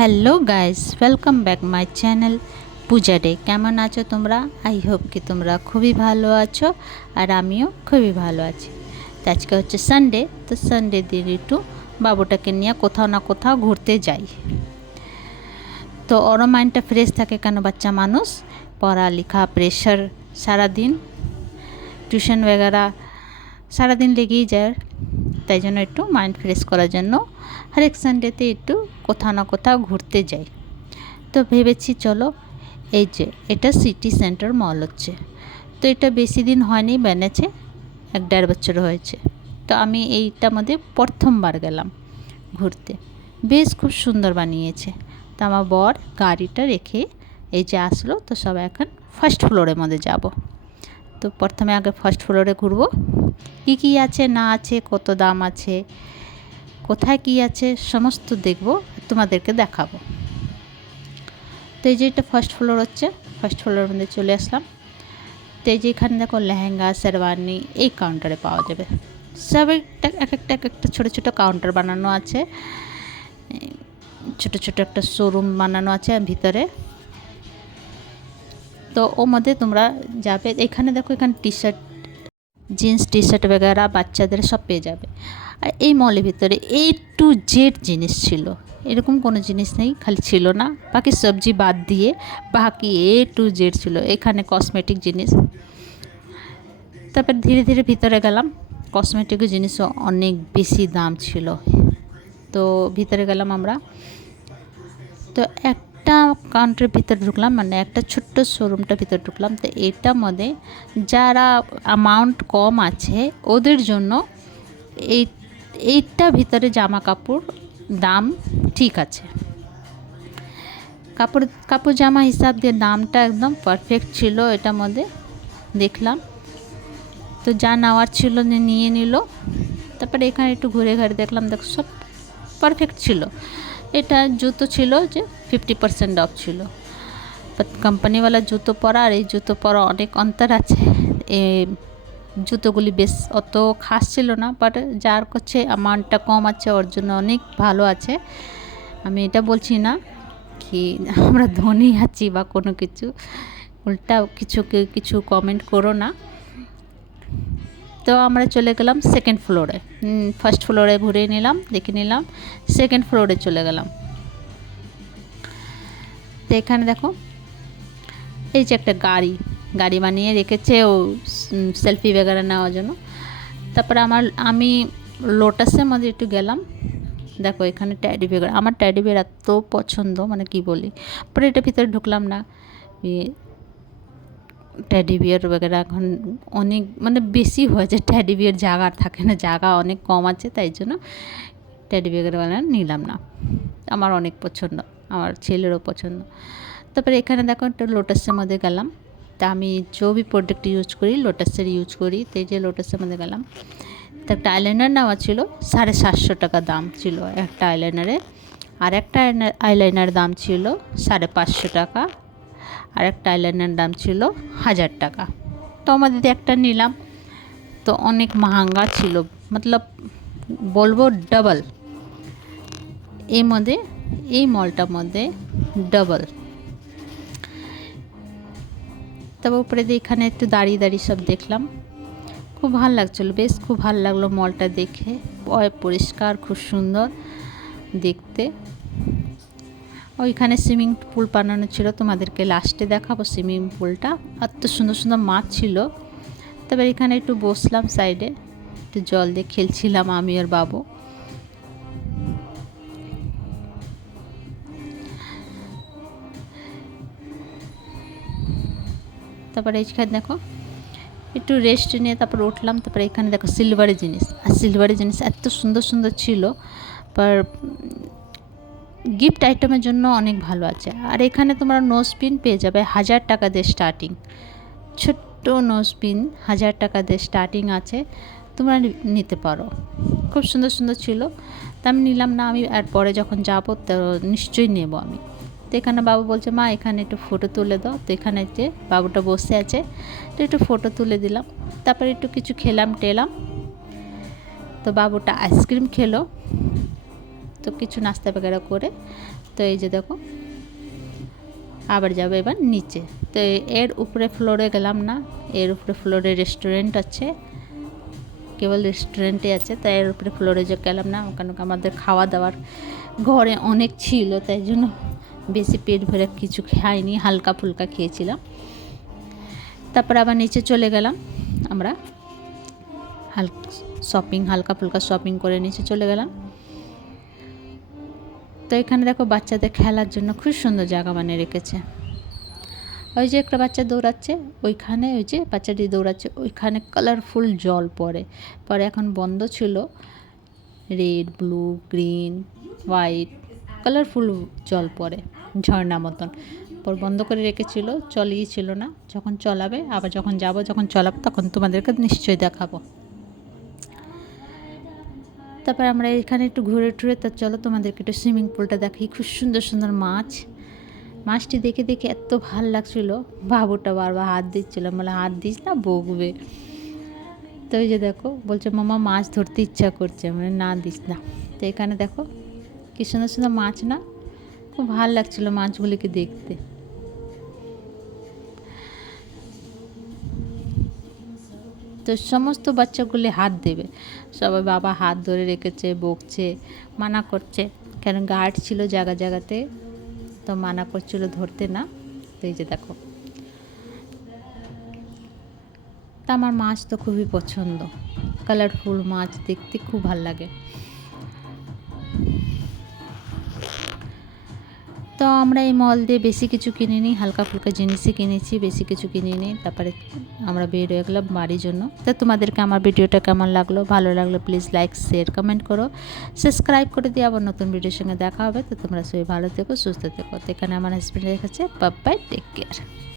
Hello guys, welcome back my channel Puja day. কেমন আছো তোমরা? আই হোপ কি তোমরা খুবই ভালো আছো আর আমিও খুবই ভালো আছি। তো আজকে হচ্ছে সানডে, তো সানডে দিন একটু বাবুটাকে নিয়ে কোথাও না কোথাও ঘুরতে যাই। তো ওরও মাইন্ডটা ফ্রেশ থাকে, কেন বাচ্চা মানুষ পড়ালেখা প্রেশার সারাদিন টিউশন वगैरह সারাদিন লেগেই যায়, তাই জন্য একটু মাইন্ড ফ্রেশ করার জন্য হরেক সানডেতে একটু কোথাও না কোথাও ঘুরতে যাই। তো ভেবেছি চলো, এই যে এটা সিটি সেন্টার মল হচ্ছে, তো এটা বেশি দিন হয়নি, বেনেছে 1-1.5 বছর হয়েছে। তো আমি এইটার মধ্যে প্রথমবার গেলাম ঘুরতে, বেশ খুব সুন্দর বানিয়েছে। তো আমার বর গাড়িটা রেখে এই যে আসলো, তো সব এখন ফার্স্ট ফ্লোরের মধ্যে যাব। তো প্রথমে আগে ফার্স্ট ফ্লোরে ঘুরবো, কী আছে না আছে, কত দাম আছে, কোথায় কী আছে সমস্ত দেখব, তোমাদেরকে দেখাবো। তো এই যে এটা ফার্স্ট ফ্লোর হচ্ছে, ফার্স্ট ফ্লোরের মধ্যে চলে আসলাম। তো এই যে এখানে দেখো লেহেঙ্গা শেরওয়ানি এই কাউন্টারে পাওয়া যাবে। সব এক একটা ছোটো ছোটো কাউন্টার বানানো আছে, ছোটো ছোটো একটা শোরুম বানানো আছে ভিতরে। তো ওর মধ্যে তোমরা যাবে, এখানে দেখো এখানে T shirt, jeans T shirt वगैरह বাচ্চাদের সব পেয়ে যাবে। আর এই মলের ভিতরে A to Z জিনিস ছিল, এরকম কোনো জিনিস নেই খালি ছিল না, বাকি সবজি বাদ দিয়ে বাকি A to Z ছিল এখানে, কসমেটিক জিনিস। তারপর ধীরে ধীরে ভিতরে গেলাম, কসমেটিক জিনিসও অনেক বেশি দাম ছিল। তো ভিতরে গেলাম আমরা, তো একটা কাউন্টারের ভিতরে ঢুকলাম, মানে একটা ছোট্ট শোরুমটা ভিতরে ঢুকলাম। তো এটার মধ্যে যারা অ্যামাউন্ট কম আছে ওদের জন্য এইটা ভিতরে জামা কাপড় দাম ঠিক আছে, কাপড় জামা হিসাব দিয়ে দামটা একদম পারফেক্ট ছিল এটার মধ্যে দেখলাম। তো যা নেওয়ার ছিল নিয়ে নিল। তারপরে এখানে একটু ঘুরে ঘুরে দেখলাম, দেখ সব পারফেক্ট ছিল। এটা জুতো ছিল যে 50% অফ ছিল, কোম্পানিওয়ালা জুতো পরা আর এই জুতো পরা অনেক অন্তর আছে। জুতোগুলি বেশ অত খাস ছিল না, বাট যার কাছে অ্যামাউন্টটা কম আছে ওর জন্য অনেক ভালো আছে। আমি এটা বলছি না কি আমরা ধনী আছি বা কোনো কিছু, উল্টা কিছু কমেন্ট করো না। তো আমরা চলে গেলাম সেকেন্ড ফ্লোরে, ফার্স্ট ফ্লোরে ঘুরে নিলাম, দেখে নিলাম, সেকেন্ড ফ্লোরে চলে গেলাম। তো এখানে দেখো এই যে একটা গাড়ি বানিয়ে রেখেছে ও সেলফি वगैरह নেওয়ার জন্য। তারপরে আমি লোটাসের মধ্যে একটু গেলাম, দেখো এখানে ট্যাডি বিয়ার, আমার ট্যাডি বিয়ার এত পছন্দ মানে কি বলি। পরে এটা ভিতরে ঢুকলাম না, ট্যাডি বিয়ার वगैरह এখন অনেক মানে বেশি হয়েছে, ট্যাডি বিয়ার জায়গা থাকে না, জায়গা অনেক কম আছে, তাই জন্য ট্যাডি বিয়ার নিলাম না। আমার অনেক পছন্দ, আমার ছেলেরও পছন্দ। তারপরে এখানে দেখো একটা লোটাসের মধ্যে গেলাম। তা আমি जो भी প্রোডাক্ট ইউজ করি লোটাসের ইউজ করি। তো এই যে লোটাসের মধ্যে গেলাম, তো একটা আইলাইনার নেওয়া ছিল 750 টাকা দাম ছিল একটা আইলাইনারে, আর একটা আইলাইনার দাম ছিল 550 টাকা, আর একটা আইলাইনার দাম ছিল 1000 টাকা। তো আমাদের একটা নিলাম, তো অনেক মহাঙ্গা ছিল, মতলব বলবো ডবল, এই মধ্যে এই মলটার মধ্যে ডবল। তবে উপরে দিয়ে এখানে একটু দাঁড়িয়ে দাঁড়িয়ে সব দেখলাম, খুব ভালো লাগছিলো, বেশ খুব ভালো লাগলো মলটা দেখে, পরিষ্কার খুব সুন্দর দেখতে। ওইখানে সুইমিং পুল বানানো ছিল, তোমাদেরকে লাস্টে দেখাবো সুইমিং পুলটা, এত সুন্দর সুন্দর মাছ ছিল। তবে এখানে একটু বসলাম সাইডে, একটু জল দিয়ে খেলছিলাম আমি আর বাবু। তারপরে এইখানে দেখো একটু রেস্ট নিয়ে তারপর উঠলাম। তারপরে এখানে দেখো সিলভারের জিনিস, আর সিলভারের জিনিস এত সুন্দর সুন্দর ছিল, পর গিফট আইটেমের জন্য অনেক ভালো আছে। আর এখানে তোমরা নোজপিন পেয়ে যাবে 1000 টাকা দিয়ে স্টার্টিং, ছোট্ট নোজপিন 1000 টাকা দিয়ে স্টার্টিং আছে, তোমরা নিতে পারো, খুব সুন্দর সুন্দর ছিল। তা আমি নিলাম না, আমি আর পরে যখন যাবো তো নিশ্চয়ই নেব আমি। তো এখানে বাবু বলছে মা এখানে একটু ফটো তুলে দাও। তো এখানে যে বাবুটা বসে আছে, তো একটু ফটো তুলে দিলাম। তারপরে একটু কিছু খেলাম টেলাম, তো বাবুটা আইসক্রিম খেলো, তো কিছু নাস্তা वगैरह করে তো এই যে দেখো আবার যাবো এবার নিচে। তো এর উপরে ফ্লোরে গেলাম না, এর উপরে ফ্লোরে রেস্টুরেন্ট আছে, কেবল রেস্টুরেন্টে আছে, তাই এর উপরে ফ্লোরে যে গেলাম না, কারণ আমাদের খাওয়া দাওয়ার ঘরে অনেক ছিল, তাই জন্য বেশি পেট ভরে কিছু খাইনি, হালকা ফুলকা খেয়েছিলাম। তারপর আবার নিচে চলে গেলাম আমরা, হালকা ফুলকা শপিং করে নিচে চলে গেলাম। তো এখানে দেখো বাচ্চাদের খেলার জন্য খুব সুন্দর জায়গা বানিয়ে রেখেছে। ওই যে একটা বাচ্চা দৌড়াচ্ছে ওইখানে, ওই যে বাচ্চাটি দৌড়াচ্ছে ওইখানে কালারফুল জল পড়ে, এখন বন্ধ ছিল, red blue green white colourful জল পড়ে ঝর্ণা মতন, পর বন্ধ করে রেখেছিল, চলিয়েছিল না, যখন চলাবে আবার যখন যাব যখন চলাবো তখন তোমাদেরকে নিশ্চয়ই দেখাবো। তারপর আমরা এখানে একটু ঘুরে টুরে, তো চলো তোমাদেরকে একটু সুইমিং পুলটা দেখি, খুব সুন্দর সুন্দর মাছটি দেখে দেখে এত ভাল লাগছিলো, বাবুটা বারবার হাত দিচ্ছিলাম, বলে হাত দিস না বকবে। তো ওই যে দেখো বলছে মামা মাছ ধরতে ইচ্ছা করছে, মানে না দিস না। তো এখানে দেখো কি সুন্দর সুন্দর মাছ না, খুব ভাল লাগছিলো মাছগুলিকে দেখতে। তো সমস্ত বাচ্চাগুলি হাত দেবে, সবাই বাবা হাত ধরে রেখেছে, বকছে, মানা করছে, কারণ গার্ড ছিল জায়গাতে, তো মানা করছিল ধরতে না। তো এই যে দেখো, তা আমার মাছ তো খুবই পছন্দ, কালারফুল মাছ দেখতে খুব ভাল লাগে। তো আমরা এই মল দিয়ে বেশি কিছু কিনিনি, হালকা ফুলকা জিনিসই কিনেছি, বেশি কিছু কিনিনি। তারপরে আমরা বের হয়ে গেলাম বাড়ির জন্য। তো তোমাদেরকে আমার ভিডিওটা কেমন লাগলো, ভালো লাগলো প্লিজ লাইক শেয়ার কমেন্ট করো, সাবস্ক্রাইব করে দিয়ে আবার নতুন ভিডিওর সঙ্গে দেখা হবে। তো তোমরা সবাই ভালো থেকো, সুস্থ থেকো। তো এখানে আমার হাজব্যান্ড রেখেছে, বাই বাই, টেক কেয়ার।